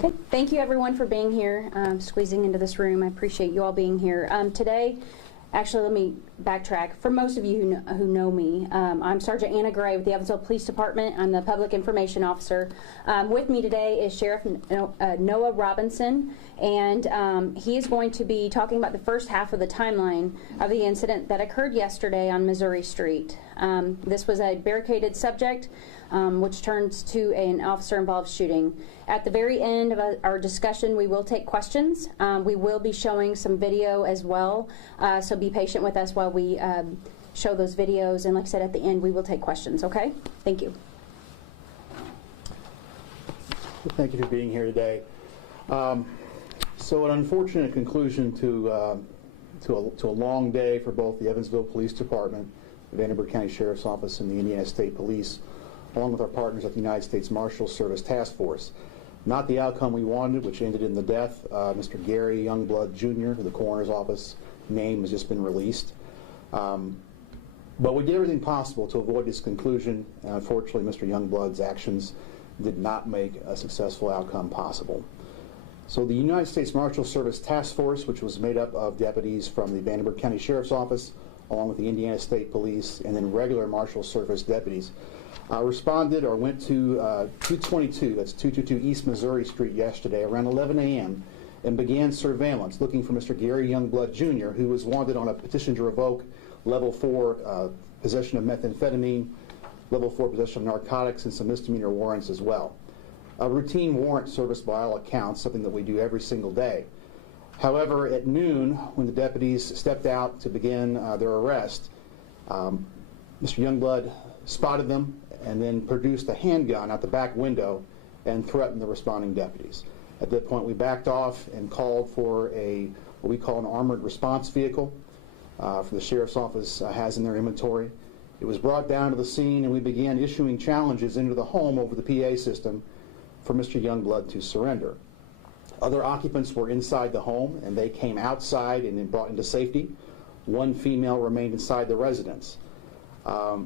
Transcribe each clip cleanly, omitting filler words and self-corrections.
Okay, thank you everyone for being here, squeezing into this room. I appreciate you all being here. Today, actually let me backtrack. For most of you who know me, I'm Sergeant Anna Gray with the Evansville Police Department. I'm the Public Information Officer. With me today is Sheriff Noah Robinson, and he is going to be talking about the first half of the timeline of the incident that occurred yesterday on Missouri Street. This was a barricaded subject, which turns to an officer-involved shooting. At the very end of our discussion, we will take questions. We will be showing some video as well, so be patient with us while we show those videos. And like I said, at the end, we will take questions, okay? Thank you. Thank you for being here today. So an unfortunate conclusion to a long day for both the Evansville Police Department, the Vanderbilt County Sheriff's Office, and the Indiana State Police, along with our partners at the United States Marshals Service Task Force. Not the outcome we wanted, which ended in the death. Mr. Gary Youngblood Jr., who the coroner's office name has just been released. But we did everything possible to avoid this conclusion, and unfortunately Mr. Youngblood's actions did not make a successful outcome possible. So the United States Marshals Service Task Force, which was made up of deputies from the Vanderbilt County Sheriff's Office, along with the Indiana State Police, and then regular Marshals Service deputies, responded or went to 222, that's 222 East Missouri Street yesterday around 11 a.m. and began surveillance looking for Mr. Gary Youngblood Jr., who was wanted on a petition to revoke level 4 possession of methamphetamine, level 4 possession of narcotics, and some misdemeanor warrants as well. A routine warrant service by all accounts, something that we do every single day. However, at noon, when the deputies stepped out to begin their arrest, Mr. Youngblood spotted them and then produced a handgun out the back window and threatened the responding deputies. At that point, we backed off and called for what we call an armored response vehicle for the Sheriff's Office has in their inventory. It was brought down to the scene, and we began issuing challenges into the home over the PA system for Mr. Youngblood to surrender. Other occupants were inside the home, and they came outside and then brought into safety. One female remained inside the residence.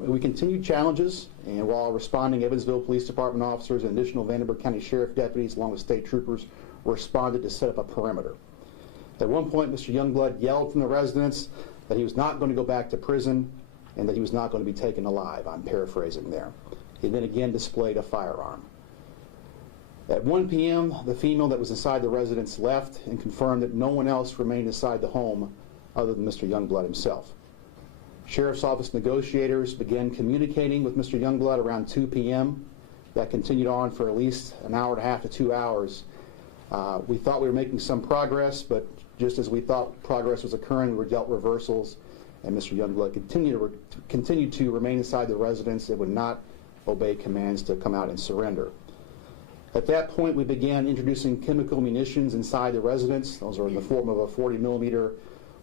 We continued challenges, and while responding Evansville Police Department officers and additional Vanderbilt County Sheriff deputies along with state troopers responded to set up a perimeter. At one point, Mr. Youngblood yelled from the residence that he was not going to go back to prison and that he was not going to be taken alive. I'm paraphrasing there. He then again displayed a firearm. At 1 p.m., the female that was inside the residence left and confirmed that no one else remained inside the home other than Mr. Youngblood himself. Sheriff's Office negotiators began communicating with Mr. Youngblood around 2 p.m. That continued on for at least an hour and a half to 2 hours. We thought we were making some progress, but just as we thought progress was occurring, we were dealt reversals, and Mr. Youngblood continued to remain inside the residence and would not obey commands to come out and surrender. At that point, we began introducing chemical munitions inside the residence. Those are in the form of a 40 millimeter,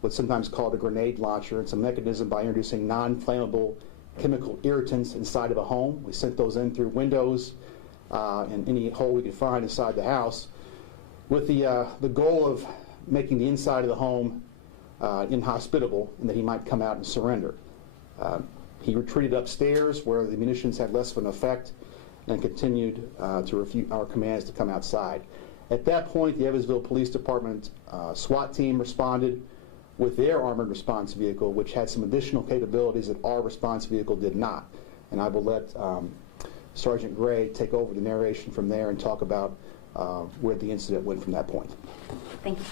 what's sometimes called a grenade launcher. It's a mechanism by introducing non-flammable chemical irritants inside of a home. We sent those in through windows and any hole we could find inside the house, with the goal of making the inside of the home inhospitable and that he might come out and surrender. He retreated upstairs where the munitions had less of an effect and continued to refute our commands to come outside. At that point, the Evansville Police Department SWAT team responded with their armored response vehicle, which had some additional capabilities that our response vehicle did not. And I will let Sergeant Gray take over the narration from there and talk about where the incident went from that point. Thank you.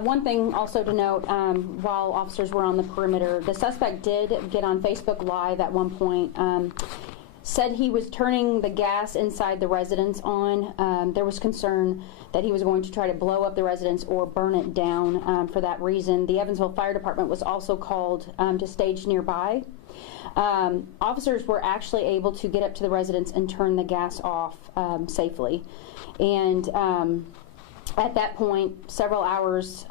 One thing also to note, while officers were on the perimeter, the suspect did get on Facebook Live at one point, said he was turning the gas inside the residence on. There was concern that he was going to try to blow up the residence or burn it down for that reason. The Evansville Fire Department was also called to stage nearby. Officers were actually able to get up to the residence and turn the gas off safely. And at that point, several hours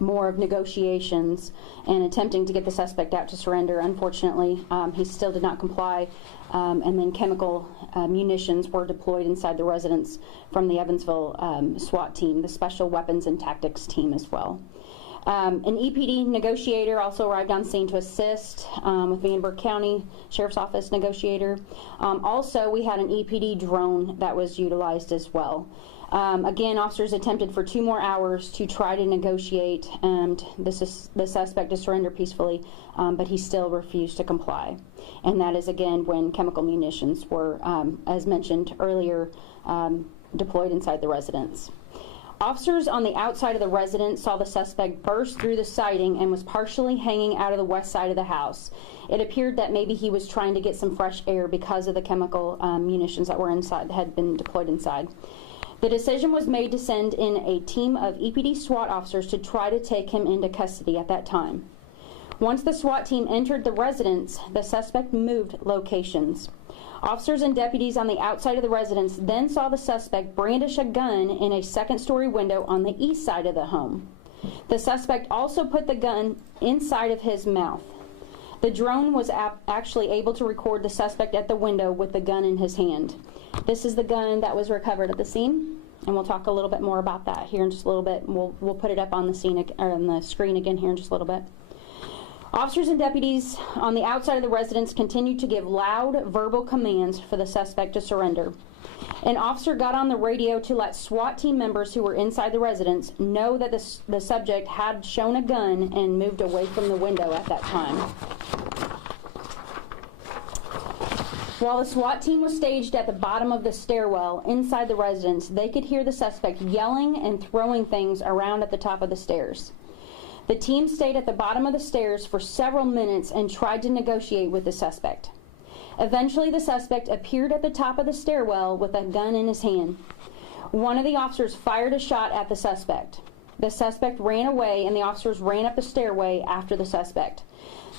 more of negotiations and attempting to get the suspect out to surrender. Unfortunately, he still did not comply, and then chemical munitions were deployed inside the residence from the Evansville SWAT team, the Special Weapons and Tactics team as well. An EPD negotiator also arrived on scene to assist with Vandenberg County Sheriff's Office negotiator. Also, we had an EPD drone that was utilized as well. Again, officers attempted for 2 more hours to try to negotiate and the suspect to surrender peacefully, but he still refused to comply. And that is, again, when chemical munitions were, as mentioned earlier, deployed inside the residence. Officers on the outside of the residence saw the suspect burst through the siding and was partially hanging out of the west side of the house. It appeared that maybe he was trying to get some fresh air because of the chemical munitions that were inside, had been deployed inside. The decision was made to send in a team of EPD SWAT officers to try to take him into custody at that time. Once the SWAT team entered the residence, the suspect moved locations. Officers and deputies on the outside of the residence then saw the suspect brandish a gun in a second-story window on the east side of the home. The suspect also put the gun inside of his mouth. The drone was actually able to record the suspect at the window with the gun in his hand. This is the gun that was recovered at the scene, and we'll talk a little bit more about that here in just a little bit. We'll put it up on the scene or on the screen again here in just a little bit. Officers and deputies on the outside of the residence continued to give loud verbal commands for the suspect to surrender. An officer got on the radio to let SWAT team members who were inside the residence know that the subject had shown a gun and moved away from the window at that time. While the SWAT team was staged at the bottom of the stairwell inside the residence, they could hear the suspect yelling and throwing things around at the top of the stairs. The team stayed at the bottom of the stairs for several minutes and tried to negotiate with the suspect. Eventually, the suspect appeared at the top of the stairwell with a gun in his hand. One of the officers fired a shot at the suspect. The suspect ran away, and the officers ran up the stairway after the suspect.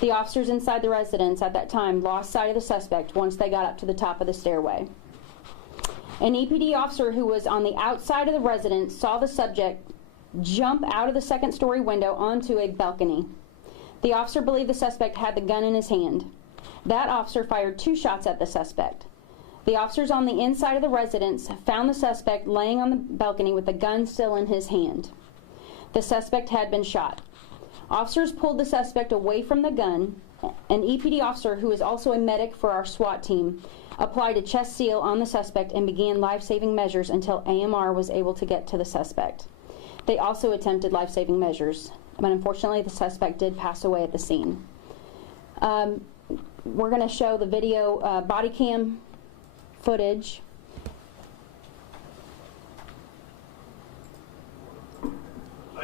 The officers inside the residence at that time lost sight of the suspect once they got up to the top of the stairway. An EPD officer who was on the outside of the residence saw the subject jump out of the second-story window onto a balcony. The officer believed the suspect had the gun in his hand. That officer fired 2 shots at the suspect. The officers on the inside of the residence found the suspect laying on the balcony with the gun still in his hand. The suspect had been shot. Officers pulled the suspect away from the gun. An EPD officer, who is also a medic for our SWAT team, applied a chest seal on the suspect and began life-saving measures until AMR was able to get to the suspect. They also attempted life-saving measures, but unfortunately the suspect did pass away at the scene. We're going to show the video body cam footage.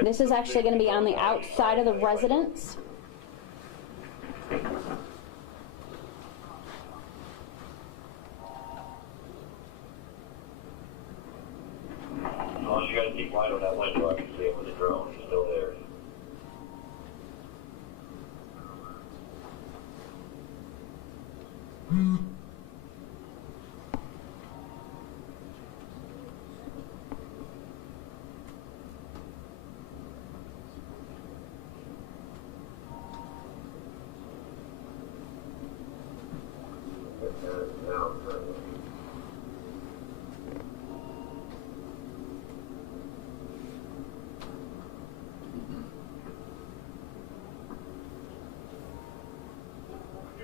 This is actually going to be on the outside of the residence. Well, you got to keep light on that window. I can see it with the drone. He's still there.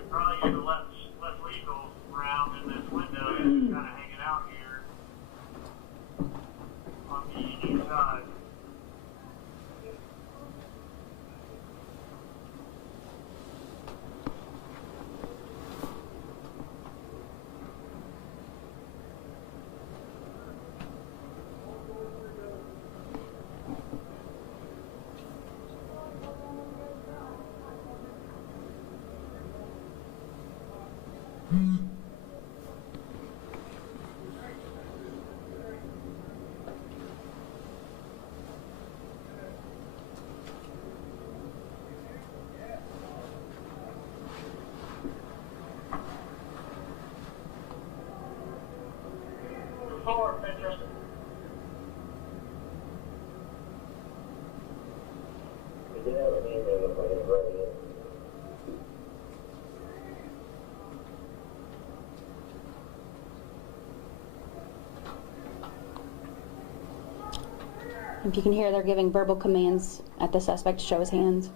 Probably get less lethal round in this window. It's kind of hanging out here on the east side. Forward, Petra. We did have an email if I didn't write it. If you can hear, they're giving verbal commands at the suspect to show his hands.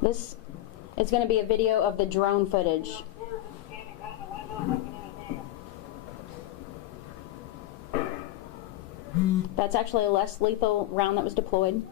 This is going to be a video of the drone footage. That's actually a less lethal round that was deployed.